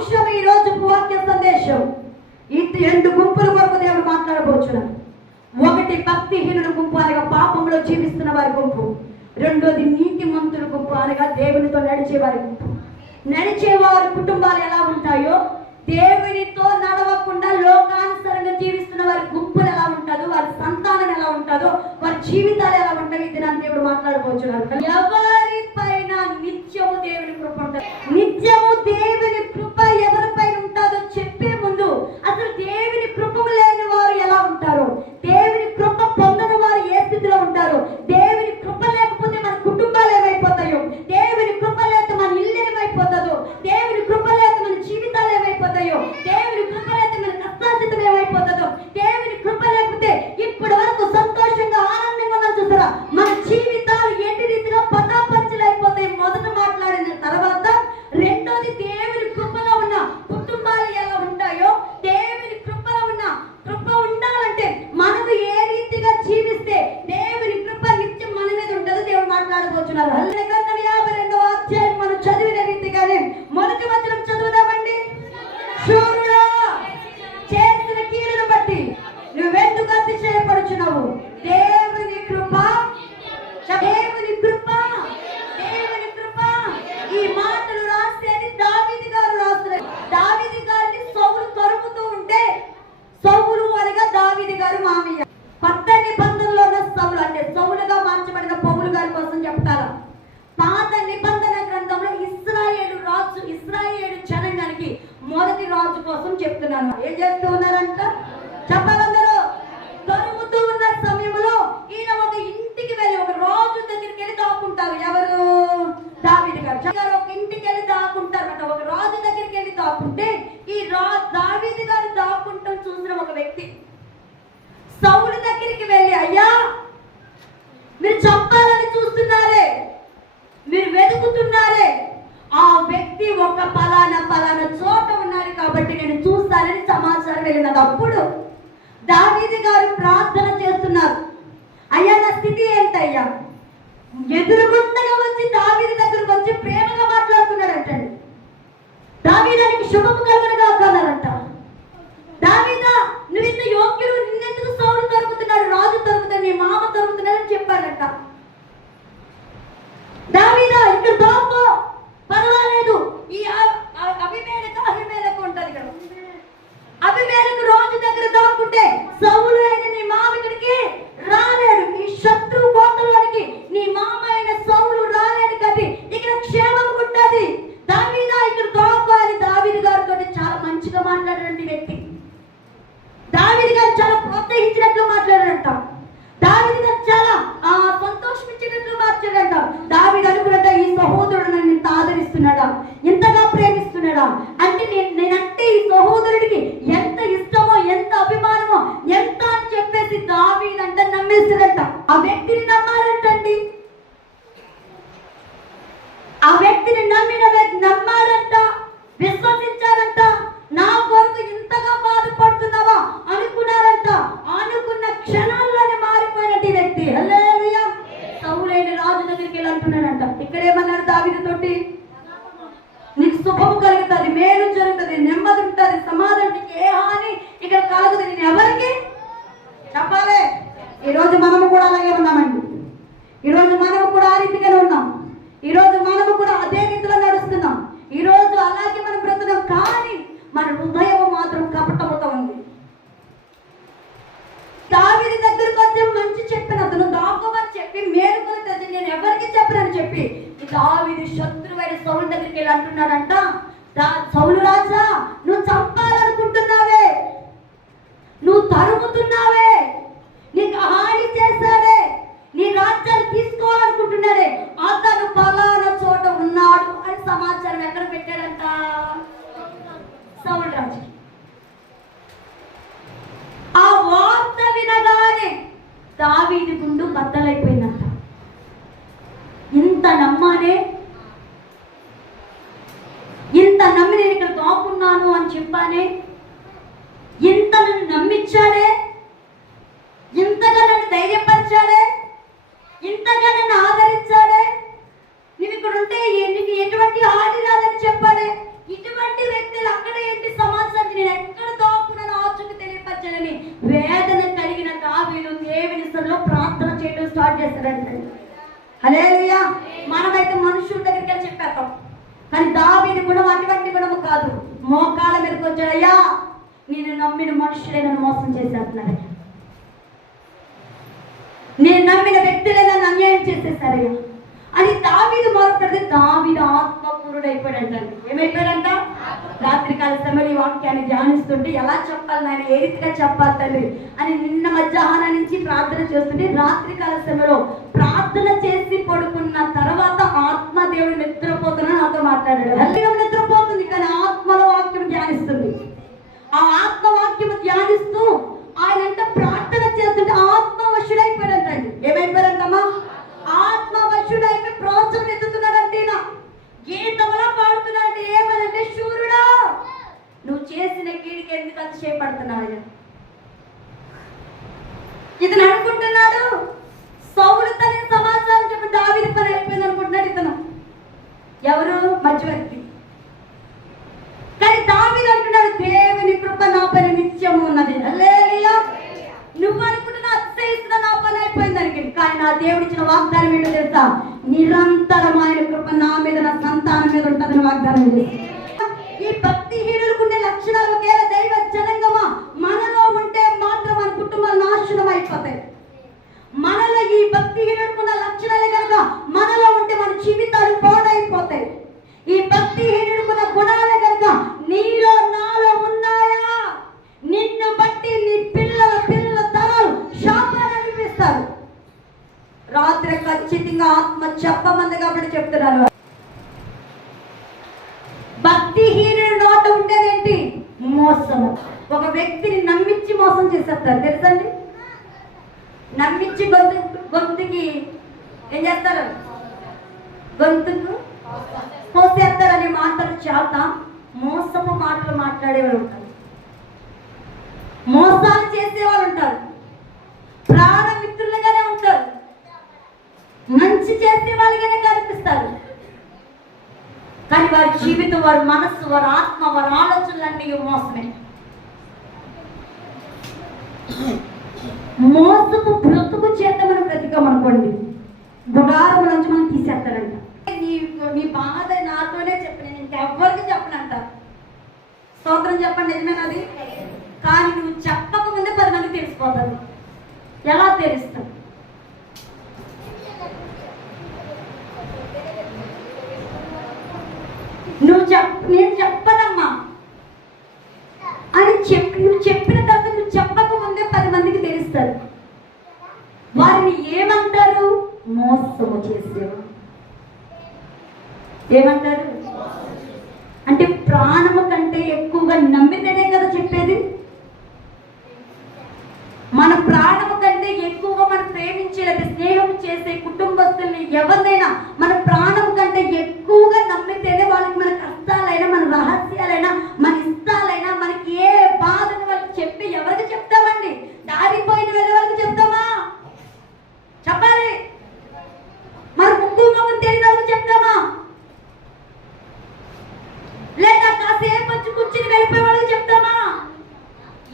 అంశం ఈ రోజు వాక్య సందేశం? ఈ రెండు గుంపుల కొరకు దేవుడు మాట్లాడబోచున్నాడు. ఒకటి భక్తిహీనుల గుంపు అనగా పాపంలో జీవిస్తున్న వారి గుంపు. రెండోది నీతి మంతుల గుంపు అనగా దేవునితో నడిచే వారి గుంపు. నడిచే వారి కుటుంబాలు ఎలా ఉంటాయో దేవునితో నడవకుండా లోకానుసరంగా జీవిస్తున్న వారి గుంపులు ఎలా ఉంటుందో వారి సంతానం ఎలా ఉంటుందో వారి జీవితాలు ఎలా ఉంటాయి ఇది నన్ను దేవుడు మాట్లాడబోచున్నారు ఎవరు నిత్యము దేవుని కృప నిత్యము దేవుని కృప ఎవరిపైన ఉంటుందో చెప్పే ముందు అసలు దేవుని కృప లేని వారు ఎలా ఉంటారు? de carne మొదటి కోసం చెప్తున్నాను. ఏం చేస్తూ ఉన్నారంట? చెప్పాలందరూ తరుముతూ ఉన్న సమయంలో ఈయన ఒక ఇంటికి వెళ్ళి ఒక రాజు దగ్గరికి వెళ్ళి దాక్కుంటారు. ఎవరు? దావీదు గారు. గారు ఒక ఇంటికి వెళ్ళి దాక్కుంటారట ఒక రాజు దగ్గరికి వెళ్ళి దాక్కుంటే ఈ రా దావీదు గారు దాక్కుంటాం చూసిన ఒక వ్యక్తి సౌలు దగ్గరికి వెళ్ళి అయ్యా మీరు చంపాలని చూస్తున్నారే మీరు వెతుకుతున్నారే ఆ వ్యక్తి ఒక పలానా పలానా చోట ఉన్నారు కాబట్టి నేను చూస్తానని సమాచారం వెళ్ళినది అప్పుడు దావీది గారు ప్రార్థన చేస్తున్నారు. అయ్యా నా స్థితి ఏంటయ్యా? ఎదురుగుంతగా వచ్చి దావీది దగ్గరకు వచ్చి ప్రేమగా మాట్లాడుతున్నారంటండి దావీదానికి శుభము కలుగునుగా కన్నారంట దావీదా నువ్వు ఇంత యోగ్యుడు నిన్నెందుకు సౌరు దొరుకుతున్నాడు రాజు దొరుకుతాడు నీ మామ దొరుకుతున్నాడని చెప్పారంట దావీదా ఇక్కడ దాక్కో పర్వాలేదు. ఈ అభిమేలకు అభిమేలకు అభిమేలక ఉంటది కదా. అభిమేలకు రోజు దగ్గర దాక్కుంటే సౌలు అయిన నీ మామ ఇక్కడికి రాలేడు నీ శత్రు కోటలోనికి నీ మామ అయిన సౌలు రాలేడు కాబట్టి ఇక్కడ క్షేమం ఉంటది దావీదా ఇక్కడ దాక్కు అని దావీదు గారితో చాలా మంచిగా మాట్లాడారండి ఈ వ్యక్తి దావీదు గారు చాలా ప్రోత్సహించినట్లు మాట్లాడారంట దావీదు గారు చాలా ఆ, సంతోషించినట్లు మాట్లాడారంట దావీదు అనుకున్నట్ట ఈ సహోదరుడు నన్ను ఇంత ఆదరిస్తున్నాడా ఇంతగా ప్రేమిస్తున్నాడా అంటే నేను నేనంటే ఈ సహోదరుడికి ఎంత ఇష్టమో ఎంత అభిమానమో ఎంత అని చెప్పేసి దావీదంట నమ్మేస్తాడంట ఆ వ్యక్తిని నమ్మారంటండి ఆ వ్యక్తిని నమ్మిన వ్యక్తి నమ్మారంట విశ్వసించారంట నా కొరకు ఇంతగా బాధపడుతున్నావా అనుకున్నారంట అనుకున్న క్షణాల్లోనే మారిపోయినట్టు ఈ వ్యక్తి హల్లెలూయా సౌలైన రాజు దగ్గరికి వెళ్ళి అంటున్నాడంట ఇక్కడేమన్నాడు దావిది తోటి నీకు శుభము కలుగుతుంది మేలు జరుగుతుంది నెమ్మది ఉంటుంది సమాధానం నీకు ఏ హాని ఇక్కడ కలుగుతుంది నేను ఎవరికి చెప్పాలి ఈరోజు మనము కూడా అలాగే ఉన్నామండి ఈరోజు మనము కూడా ఆ రీతిగానే ఉన్నాం ఈరోజు మనము కూడా అదే రీతిలో నడుస్తున్నాం ఈరోజు అలాగే మనం బ్రతున్నాం కానీ మన హృదయం మాత్రం కపటముతో ఉంది దావిది దగ్గరకు వచ్చి మంచి చెప్పిన అతను దాకోమని చెప్పి మేలుకొని నేను ఎవరికి చెప్పనని చెప్పి ఈ దావిది శత్రువైన సౌలు దగ్గరికి వెళ్ళి అంటున్నాడంట సౌలు రాజా నువ్వు చంపాలనుకుంటున్నావే నువ్వు తరుముతున్నావే నీకు హాని చేశాడే నీ రాజ్యాన్ని తీసుకోవాలనుకుంటున్నాడే అతను పలానా చోట ఉన్నాడు అని సమాచారం ఎక్కడ పెట్టాడంట సౌలు రాజు ఆ వార్త వినగానే దావీది గుండు బద్దలైపోయిందంట ఇంత నమ్మానే ఇంత నమ్మి నేను ఇక్కడ అని చెప్పానే? ఇంత నన్ను నమ్మించాడే ఇంతగా నన్ను ధైర్యపరిచాడే ఇంతగా నన్ను ఆదరించాడే నువ్వు ఇక్కడ ఉంటే ఏ- నీకు ఎటువంటి హాని రాదని చెప్పాడే ఇటువంటి వ్యక్తులు చేశాడంటే హలేలుయా మనమైతే మనుషుల దగ్గరికి వెళ్ళి చెప్పేస్తాం కానీ దావీది గుణం అటువంటి గుణము కాదు మోకాల మీదకి వచ్చాడయ్యా నేను నమ్మిన మనుషులే నన్ను మాట్లాడుతున్నారయ్యా నేను నమ్మిన వ్యక్తులైనా అన్యాయం చేసేసారయ్యా అని దావీదు మారుతుంది దావీదు ఆత్మపూరుడు అయిపోయాడంట ఏమైపోయాడంట? రాత్రికాల సమయంలో ఈ వాక్యాన్ని ధ్యానిస్తుంటే ఎలా చెప్పాలి నాయన? ఏ రీతిగా చెప్పాలి తండ్రి? అని నిన్న మధ్యాహ్నం నుంచి ప్రార్థన చేస్తుంటే రాత్రికాల సమయంలో ప్రార్థన చేసి పడుకున్న తర్వాత ఆత్మ దేవుడు నిద్రపోతున్నా నాతో మాట్లాడాడు. నిద్రపోతుంది కానీ ఆత్మలో వాక్యం ధ్యానిస్తుంది. ఆ ఆత్మ వాక్యం ధ్యానిస్తూ ఆయన అంటే ప్రార్థన చేస్తుంటే ఆత్మ ఏమైపోయారంటమ్మా ఆత్మవశుడై ఆత్మ వశుడైపోయి ప్రోత్సాహం ఎత్తుతున్నాడంటే ఈయన. గీతములా పాడుతున్నాడంటే ఏమనంటే శూరుడా నువ్వు చేసిన కీడికి ఎందుకు అంత చేపడుతున్నావు ఇతను అనుకుంటున్నాడు సౌలు తన సమాచారం చెప్పి దావిది పని అయిపోయింది అనుకుంటున్నాడు ఇతను ఎవరు మధ్యవర్తి కానీ దావీదు అంటున్నాడు దేవుని కృప నా పైన నిత్యము ఉన్నది హల్లెలూయా నువ్వు అనుకుంటున్న అత్యయిస్తున్న నా పని అయిపోయింది అనుకుంది కానీ నా దేవుడు ఇచ్చిన వాగ్దానం ఏంటో తెలుసా నిరంతరమైన కృప నా మీద నా సంతానం మీద ఉంటుందని వాగ్దానం చేసి ఈ భక్తిహీనులకు ఉండే లక్షణాలు ఒకేలా దైవ జనంగమా మనలో ఉంటే మాత్రం మన కుటుంబాలు నాశనం అయిపోతాయి మనలో ఈ భక్తిహీనులకు ఉన్న లక్షణాలే కనుక మనలో ఉంటే మన జీవితాలు పాడైపోతాయి ఈ భక్తిహీనుడికి ఉన్న గుణాలే కనుక నీలో నాలో ఉన్నాయా నిన్ను బట్టి నీ పిల్లల పిల్లల తరాలు శాపాలు అనిపిస్తారు రాత్రి ఖచ్చితంగా ఆత్మ చెప్పమంది కాబట్టి చెప్తున్నాను భక్తిహీనుడి నోట ఉండేదేంటి మోసము ఒక వ్యక్తిని నమ్మించి మోసం చేసేస్తారు తెలుసండి నమ్మించి గొంతు గొంతుకి ఏం చేస్తారు? గొంతుకు పోసేస్తారనే మాటలు చేత మోసపు మాటలు మాట్లాడేవాళ్ళు ఉంటారు. మోసాలు చేసేవాళ్ళు ఉంటారు. ప్రాణ మిత్రులుగానే ఉంటారు. మంచి చేసే వాళ్ళుగానే కనిపిస్తారు. కానీ వారి జీవితం వారి మనస్సు వారి ఆత్మ వారి ఆలోచనలన్నీ మోసమే. మోసపు బ్రతుకు చేత మనం బ్రతికామనుకోండి గుడారం నుంచి మనం తీసేస్తారంట. నీ నీ బాధ నాతోనే చెప్పిన ఇంకెవ్వరికి చెప్పనంట. స్తోత్రం చెప్పండి నిజమేనది కానీ నువ్వు చెప్పక ముందే పది మంది తెలిసిపోతుంది ఎలా తెలుస్తావు? నువ్వు చెప్ నేను చెప్పదమ్మా. అని చెప్పి నువ్వు చెప్పిన తర్వాత నువ్వు చెప్పక ముందే పది మందికి తెలుస్తారు వారిని ఏమంటారు మోసము చేసేవారు ఏమంటారు? అంటే ప్రాణము కంటే ఎక్కువగా నమ్మితేనే కదా చెప్పేది? మన ప్రాణము కంటే ఎక్కువగా మనం ప్రేమించే లేదా స్నేహం చేసే కుటుంబస్తుల్ని ఎవరినైనా మన ప్రాణం కంటే ఎక్కువగా నమ్మితేనే వాళ్ళకి మన కష్టాలైనా మన రహస్యాలైనా మన ఇష్టాలైనా మనకి ఏ బాధను వాళ్ళకి చెప్పి ఎవరికి చెప్తామండి దారిపోయిన వెళ్ళే వాళ్ళకి చెప్తామా చెప్పాలి మరి ముక్కు మొహం తెలియని వాళ్ళకి చెప్తామా లేదా కాసేపు వచ్చి కూర్చుని వెళ్ళిపోయే వాళ్ళకి చెప్తామా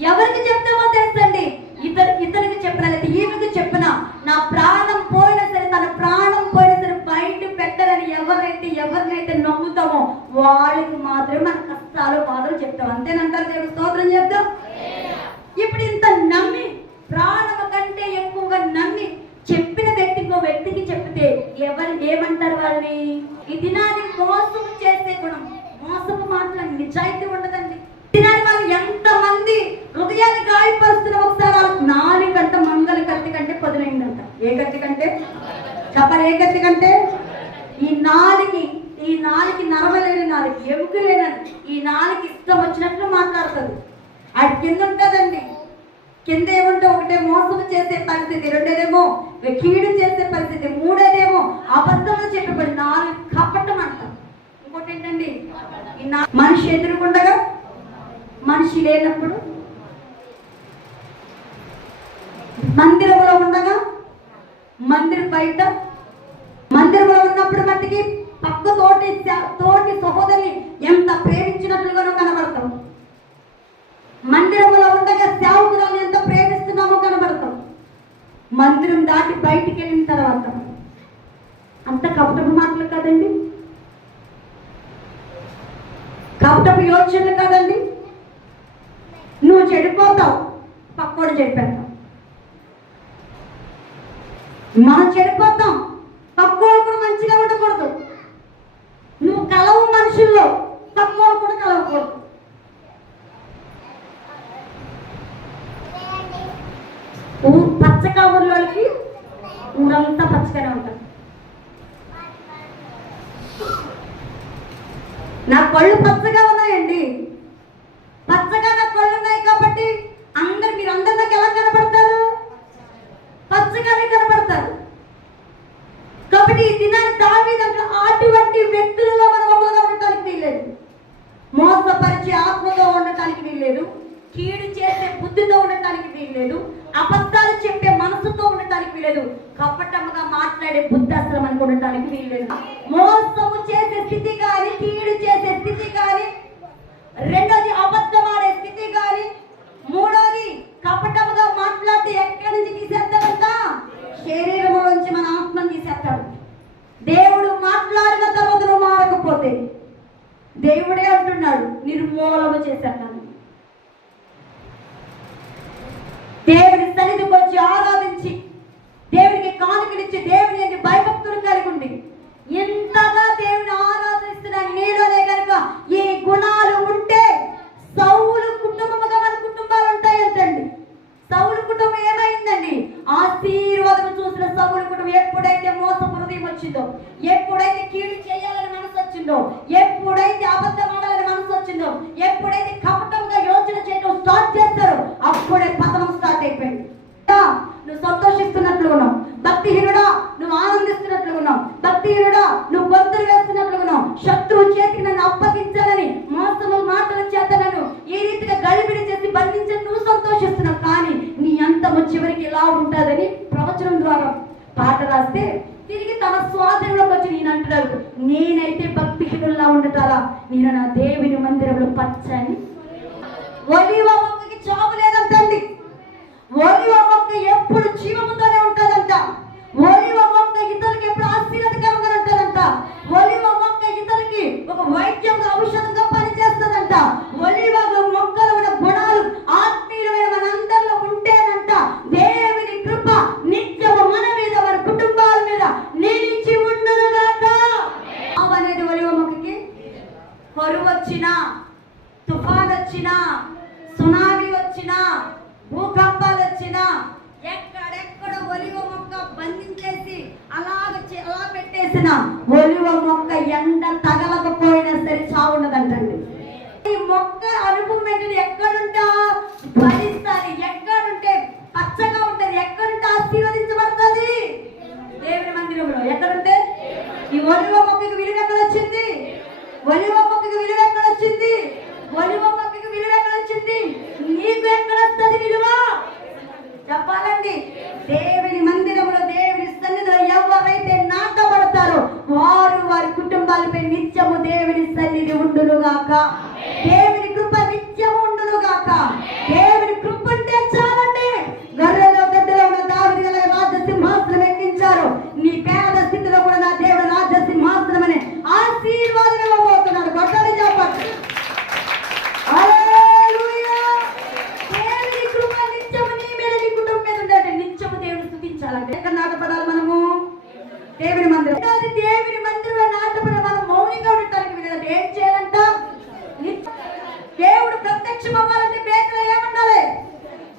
ఎవరికి చెప్తామో తెలుసండి ఇతరు ఇతనికి చెప్పిన లేదా ఈమెకి చెప్పిన నా ప్రాణం పోయినా సరే తన ప్రాణం పోయినా సరే బయట పెట్టాలని ఎవరైతే ఎవరినైతే నమ్ముతామో వాళ్ళకి మాత్రమే మన కష్టాలు బాధలు చెప్తాం అంతేనంటారు దేవుడు స్తోత్రం చెప్తాం ఇప్పుడు ఇంత నమ్మి ప్రాణం కంటే ఎక్కువగా నమ్మి చెప్పిన వ్యక్తి ఇంకో వ్యక్తికి చెప్తే ఎవరు ఏమంటారు వాళ్ళని ఈ దినాన్ని మోసం చేసే గుణం మోసపు మాటలు నిజాయితీ ఉండదండి ఈ దినాన్ని వాళ్ళు ఎంత మంది హృదయాన్ని గాయపరుస్తున్న ఒకసారి వాళ్ళకి నాలుగు గంట మంగళ కత్తి కంటే పొదలైందంట ఏ కత్తి కంటే చెప్పరు ఏ కత్తి కంటే ఈ నాలుగు ఈ నాలుగు నాలుగు ఎముక లేనని ఈ నాలుగు ఇష్టం వచ్చినట్లు మాట్లాడుతుంది. అది కింద ఉంటుందండి. కింద ఏముంటే ఒకటే మోసం చేసే పరిస్థితి రెండేదేమో కీడు చేసే పరిస్థితి మూడోదేమో అబద్ధంలో చెప్పబడి నాలుగు కపటం అంటాం ఇంకోటి ఏంటండి? మనిషి ఎదురుకుండగా మనిషి లేనప్పుడు మందిరంలో ఉండగా మందిరం బయట మందిరంలో ఉన్నప్పుడు మట్టికి పక్క తోటి తోటి సహోదరిని ఎంత ప్రేమించినట్లుగానో కనబడతాం. మందిరంలో ఉండగా సేవకురాలు ఎంత ప్రేమిస్తున్నామో కనబడతాం. మందిరం దాటి బయటికి వెళ్ళిన తర్వాత. అంత కపటపు మాటలు కదండి. కపటపు యోచనలు కదండి. నువ్వు చెడిపోతావు పక్కోడు చెడిపోతావు. మనం చెడిపోతాం పక్కోడు కూడా మంచిగా ఉండకూడదు నువ్వు కలవు మనుషుల్లో పక్కోడు కూడా కలవకూడదు ఊ పచ్చగా ఊర్లోకి ఊరంతా పచ్చగానే ఉంటారు నా కళ్ళు పచ్చగా ఉన్నాయండి పచ్చగా నా కళ్ళు ఉన్నాయి కాబట్టి అందరు మీరు అందరు నాకు ఎలా కనపడతారు పచ్చగానే కనపడతారు కాబట్టి ఈ దినాన్ని దావీదంటే అటువంటి వ్యక్తులలో మనం ఒకరుగా ఉండటానికి వీల్లేదు మోసపరిచే ఆత్మతో ఉండటానికి వీల్లేదు కీడు చేసే బుద్ధితో ఉండటానికి వీల్లేదు అబద్ధాలు చెప్పే మనసుతో ఉండటానికి వీల్లేదు కపటముగా మాట్లాడే బుద్ధి అసలు మనకు ఉండటానికి వీల్లేదు మోసము చేసే స్థితి కానీ కీడు చేసే స్థితి కానీ రెండోది అబద్ధం ఆడే స్థితి కానీ మూడోది కపటముగా మాట్లాడితే ఎక్కడి నుంచి తీసేస్తాడంట శరీరంలో నుంచి మన ఆత్మను తీసేస్తాడు దేవుడు మాట్లాడిన తర్వాత నువ్వు మారకపోతే దేవుడే అంటున్నాడు నిర్మూలన చేసేస్తాను దేవుని సన్నిధికి వచ్చి ఆరాధించి దేవునికి కానుకలిచ్చి దేవుని యొక్క భయభక్తులు కలిగి ఉండి ఎంతగా దేవుని ఆరాధిస్తున్న నీలోనే కనుక ఈ గుణాలు ఉంటే సౌలు కుటుంబముగా మన కుటుంబాలు ఉంటాయంటండి సౌలు కుటుంబం ఏమైందండి ఆశీర్వాదం చూసిన సౌలు కుటుంబం ఎప్పుడైతే మోసం హృదయం వచ్చిందో ఎప్పుడైతే కీడు చేయాలని మనసు వచ్చిందో ఎప్పుడైతే అబద్ధం ఆడాలని మనసు వచ్చిందో ఎప్పుడైతే కపటంగా యోచన చేయడం స్టార్ట్ చేస్తారో అప్పుడే పతనం స్టార్ట్ అయిపోయింది ఆ, నువ్వు సంతోషిస్తున్నట్లు ఉన్నావు భక్తిహీనుడా నువ్వు ఆనందిస్తున్నట్లు ఉన్నావు భక్తిహీనుడా నువ్వు గొంతులు వేస్తున్నట్లు ఉన్నావు శత్రువు చేతికి నన్ను అప్పగించాలని మోసము మాటల చేత నన్ను ఈ రీతిగా గడిబిడి చేసి బంధించి నువ్వు సంతోషిస్తున్నావు కానీ నీ అంతము చివరికి ఇలా ఉంటుందని ప్రవచనం ద్వారా పాట రాస్తే తిరిగి తన స్వాధీనంలోకి వచ్చి నేను అంటున్నాడు నేనైతే భక్తిహీనుల్లా ఉండటాలా? నేను నా దేవుని మందిరంలో పచ్చని. ఒలివ మొక్కకి చావు లేదంటండి. ఒలివ మొక్క ఎప్పుడు జీవముతోనే ఉంటుందంట. ఒలివ మొక్క ఇతరులకి ఎప్పుడు ఆశీర్వదకరంగా ఉంటుందంట ఒలివ మొక్క ఇతరులకి ఒక వైద్యంగా ఔషధంగా పనిచేస్తుందంట. ఒలివ మొక్కలో ఉన్న గుణాలు ఆత్మీయమైన మనందరిలో ఉంటేనంట దేవుని కృప నిత్యము మన మీద మన కుటుంబాల మీద నిలిచి ఉండునుగాక అనేది ఒలివ మొక్కకి కరువు వచ్చినా తుఫాన్ వచ్చినా సునామీ వచ్చినా భూకంపాలు వచ్చినా ఎక్కడెక్కడ ఒలివ మొక్క బంధించేసి అలాగ అలా పెట్టేసిన ఒలివ మొక్క ఎండ తగలకపోయినా సరే చావుండదంటండి. ఈ మొక్క అనుభవం ఏంటంటే ఎక్కడుంటా భరిస్తారు ఎక్కడుంటే పచ్చగా ఉంటుంది ఎక్కడుంటే ఆశీర్వదించబడుతుంది. దేవుని మందిరంలో ఎక్కడుంటే? ఈ ఒలివ మొక్కకి విలువ ఎక్కడ వచ్చింది? ఒలివ మొక్కకి విలువ ఎక్కడ వచ్చింది? ఒలివ మొక్క వచ్చింది నీకు ఎక్కడ వస్తుంది విలువ? చెప్పాలండి. దేవుని మందిరంలో దేవుని సన్నిధిలో ఎవరైతే నాటబడతారో వారు వారి కుటుంబాలపై నిత్యము దేవుని సన్నిధి ఉండునుగాక దేవుని కృప నిత్యము ఉండునుగాక దేవుని కృప ఉంటే చాలండి గర్రెలో గద్దెలో ఉన్న దావిది గల రాజ సింహాసనం ఎక్కించారు నీ పేద స్థితిలో కూడా నా దేవుడు రాజ సింహాసనం అనే ఆశీర్వాదం ఇవ్వబోతున్నాడు గొడ్డలి చెప్పండి హల్లెలూయా! దేవుని కృప నిత్యము నీ మీద, నీ కుటుంబం మీద ఉండాలి. నిత్యము దేవుని స్తుతించాలంటే ఎక్కడ నాటపడాలి మనము దేవుని మందిరం రెండోది దేవుని మందిరంలో నాటపడే మనం మౌనంగా ఉండటానికి వీలదు ఏం చేయాలంట నిత్య- దేవుడు ప్రత్యక్షం అవ్వాలంటే బేతలో ఏముండాలి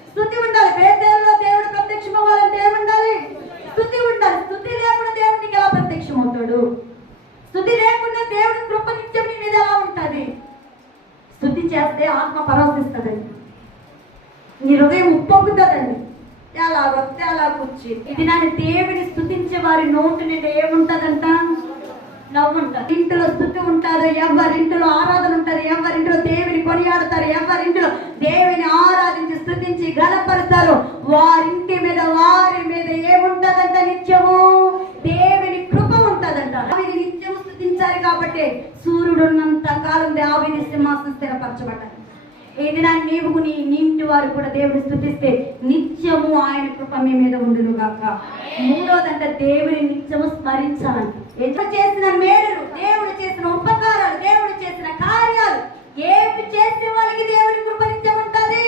స్థుతి ఉండాలి బేతలో దేవుడు ప్రత్యక్షం అవ్వాలంటే ఏముండాలి స్థుతి ఉండాలి స్థుతి లేకుండా దేవుడికి ఎలా ప్రత్యక్షం అవుతాడు స్థుతి లేకుండా దేవుడి కృప నిత్యం నీ మీద ఎలా ఉంటది స్థుతి చేస్తే ఆత్మ పరవశిస్తుందండి నీ హృదయం ఉప్పొంగుతుందండి ఎలా వస్తే అలా కూర్చి ఇది నన్ను దేవుని స్థుతించే వారి నోటి నిండా ఏముంటదంట నవ్వు ఉంటుంది ఇంటిలో స్థుతి ఉంటారు ఎవరింటిలో ఆరాధన ఉంటారు ఎవరింటిలో దేవుని కొనియాడతారు ఎవరింటిలో దేవుని ఆరాధించి స్థుతించి గలపరుస్తారు వారింటి మీద వారి మీద ఏముంటదంట నిత్యము? దేవుని కృప ఉంటదంట. ఆవిని నిత్యము స్థుతించాలి కాబట్టి సూర్యుడున్నంత కాలం ఆవిని సింహాసనం ఏదైనా నీవు నీ ఇంటి వారు కూడా దేవుని స్థుతిస్తే నిత్యము ఆయన కృప మీ మీద ఉండును గాక మూడోదంట దేవుని నిత్యము స్మరించాలంట. ఎంత చేసిన మేలు దేవుడు చేసిన ఉపకారాలు దేవుడు చేసిన కార్యాలు. ఏమి చేసే వాళ్ళకి దేవుని కృప నిత్యం ఉంటుంది?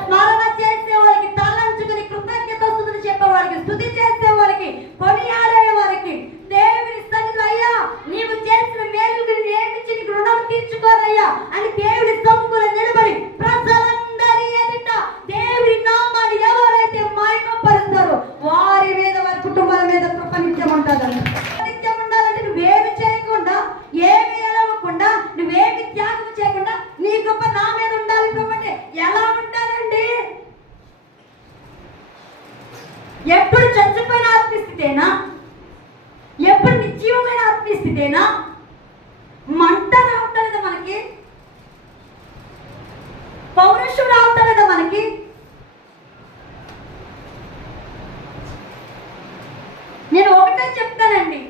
స్మరణ చేసే వాళ్ళకి తలంచుకుని కృతజ్ఞత వస్తుందని చెప్పే వాళ్ళకి స్థుతి చేసే వాళ్ళకి కొనియాడే వారికి దేవుని సన్నిధిలో అయ్యా నీవు చేసిన మేలుకి నేమించి నీకు రుణం తీర్చుకోదయ్యా అని దేవుని సమ్ముకులు నిలబడి ప్రజలందరి ఎదుట దేవుని నామాన్ని ఎవరైతే మహిమపరుస్తారో వారి మీద వారి కుటుంబాల మీద కృప నిత్యం ఉంటుందండి నిత్యం ఉండాలంటే నువ్వేమి చేయకుండా ఏమి ఎలవకుండా నువ్వేమి త్యాగం చేయకుండా నీ కృప నా మీద ఉండాలి ప్రభు అంటే ఎలా ఉండాలండి ఎప్పుడు చచ్చిపోయిన ఆత్మీయస్థితేనా ఎప్పుడు నిత్యమైన ఆత్మీయస్థితేనా మంట రావట్లేదా మనకి పౌరుషం రావట్లేదా మనకి నేను ఒకటే చెప్తానండి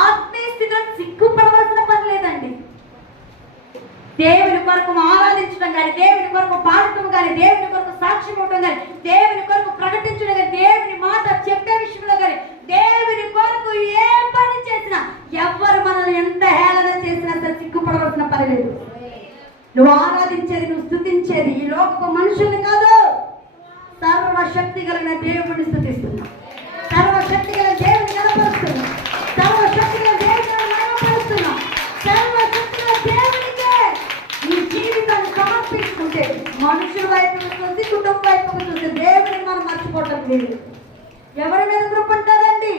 ఆత్మీయ స్థితిలో సిగ్గుపడవలసిన పని లేదండి దేవుని కొరకు ఆరాధించడం కానీ దేవుని కొరకు పాడటం కానీ దేవుని కొరకు సాక్ష్యం ఇవ్వడం కానీ దేవుని కొరకు ప్రకటించడం కానీ దేవుని మాట చెప్పే విషయంలో కానీ దేవుని కొరకు ఏ పని చేసినా ఎవ్వరు మనల్ని ఎంత హేళన చేసినా సరే సిగ్గుపడవలసిన పని లేదు నువ్వు ఆరాధించేది నువ్వు స్థుతించేది ఈ లోకపు మనుషుల్ని కాదు సర్వశక్తి కలిగిన దేవుడిని స్థుతిస్తున్నా. సర్వశక్తి గల దేవుని కనపరుస్తున్నా సర్వశక్తి కలిగిన దేవుని కనపరుస్తున్నాం సర్వశక్తి దేవునికే నీ జీవితాన్ని సమర్పించుకుంటే మనుషుల వైపు చూసి కుటుంబ వైపు చూసి దేవుని మనం మర్చిపోవటం లేదు. ఎవరి మీద కృప ఉంటుందండి?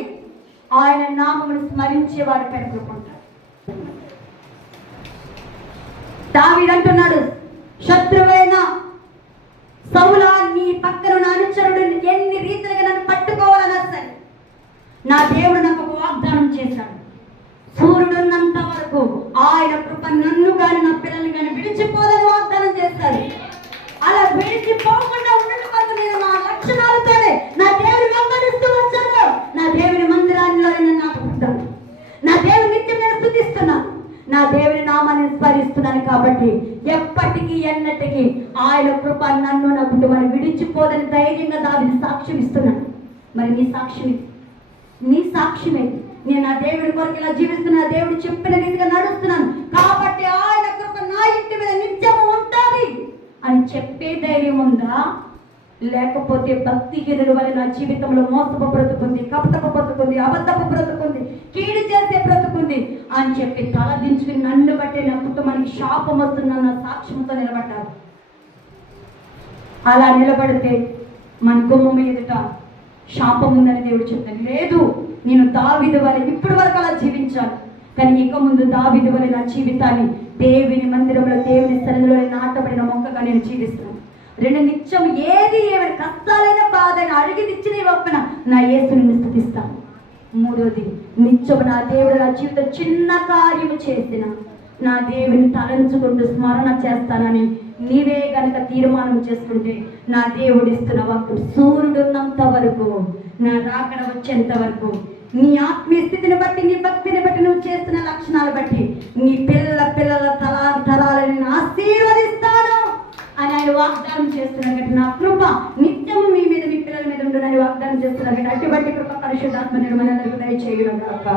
ఆయన నామమును స్మరించే వారి పైన కృప ఉంటుంది. దావిడంటున్నాడు శత్రువు శత్రువైన సౌలా నీ పక్కన నా అనుచరుడు ఎన్ని రీతిలుగా నన్ను పట్టుకోవాలన్నా సరే నా దేవుడు నాకు ఒక వాగ్దానం చేశాడు. సూర్యుడున్నంత వరకు ఆయన కృప నన్ను కానీ నా పిల్లల్ని కానీ విడిచిపోదని వాగ్దానం చేశాడు. అలా విడిచిపోకుండా ఉండటం వరకు నేను నా లక్షణాలతోనే నా దేవుని వెంబడిస్తూ వచ్చాను. నా దేవుని మందిరాల్లో నేను నాటుకుంటాను నా దేవుని నిత్యం నేను స్థుతిస్తున్నాను. నా దేవుని నామాన్ని స్మరిస్తున్నాను కాబట్టి ఎప్పటికీ ఎన్నటికీ ఆయన కృప నన్ను నా కుటుంబాన్ని విడిచిపోదని ధైర్యంగా దావిని సాక్ష్యం ఇస్తున్నాను. మరి నీ సాక్ష్యం ఇది. నీ సాక్ష్యమే నేను నా దేవుడి కొరకు ఇలా జీవిస్తున్నా దేవుడు చెప్పిన రీతిగా నడుస్తున్నాను. కాబట్టి ఆయన కృప నా ఇంటి మీద నిత్యము ఉంటుంది అని చెప్పే ధైర్యం ఉందా? లేకపోతే భక్తిహీనుల వల్ల నా జీవితంలో మోసపు బ్రతుకుంది కపటపు బ్రతుకుంది అబద్ధపు బ్రతుకుంది కీడు చేసే బ్రతుకుంది అని చెప్పి తల దించుకుని నన్ను బట్టి నా కుటుంబానికి శాపం వస్తుందన్న సాక్ష్యంతో నిలబడ్డారు. అలా నిలబడితే మన గుమ్మం ఎదుట శాపం ఉందని దేవుడు చెప్తాను లేదు నేను దావిధ వారి ఇప్పటి వరకు అలా జీవించాను. కానీ ఇక ముందు దావిది వలె నా జీవితాన్ని దేవుని మందిరంలో దేవుని సన్నిధిలో నాటబడిన మొక్కగా నేను జీవిస్తున్నాను రెండు నిత్యం ఏది ఏమైనా కష్టాలైన బాధైనా అడిగి ఇచ్చిన ఒప్పన నా యేసుని స్థుతిస్తాను మూడోది నిత్యం నా దేవుడు నా జీవితం చిన్న కార్యము చేసిన. నా దేవుని తలంచుకుంటూ స్మరణ చేస్తానని నీవే గనక తీర్మానం చేసుకుంటే నా దేవుడు ఇస్తున్న వాక్కు సూర్యుడున్నంత వరకు నా రాకడ వచ్చేంత వరకు నీ ఆత్మీయ స్థితిని బట్టి నీ భక్తిని బట్టి నువ్వు చేస్తున్న లక్షణాలు బట్టి నీ పిల్లల పిల్లల తలా తలాలని ఆశీర్వదిస్తాను అని ఆయన వాగ్దానం చేస్తున్నట్టు నా కృప నిత్యము మీ మీద మీ పిల్లల మీద ఉంటుందని వాగ్దానం చేస్తున్నట్టు అటువంటి కృప పరిశుద్ధాత్మ నిర్మల దయచేయడం కాక